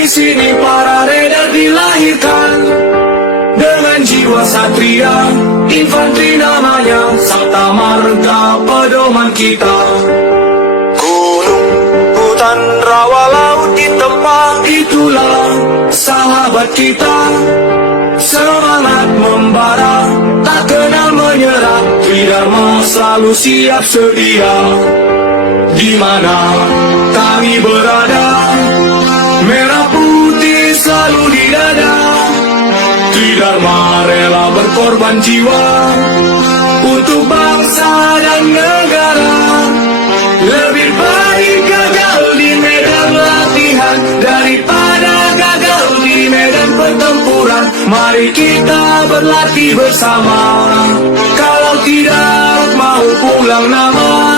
Di sini para raider dilahirkan dengan jiwa satria, infanteri namanya, Sabta Marga pedoman kita. Gunung, hutan, rawa, laut di tempat itulah sahabat kita. Semangat membara, tak kenal menyerah, Tridharma selalu siap sedia. Di mana kami berada, merah putih selalu di dada. Tridharma rela berkorban jiwa untuk bangsa dan negara. Lebih baik gagal di medan latihan daripada gagal di medan pertempuran. Mari kita berlatih bersama, kalau tidak mau pulang nama.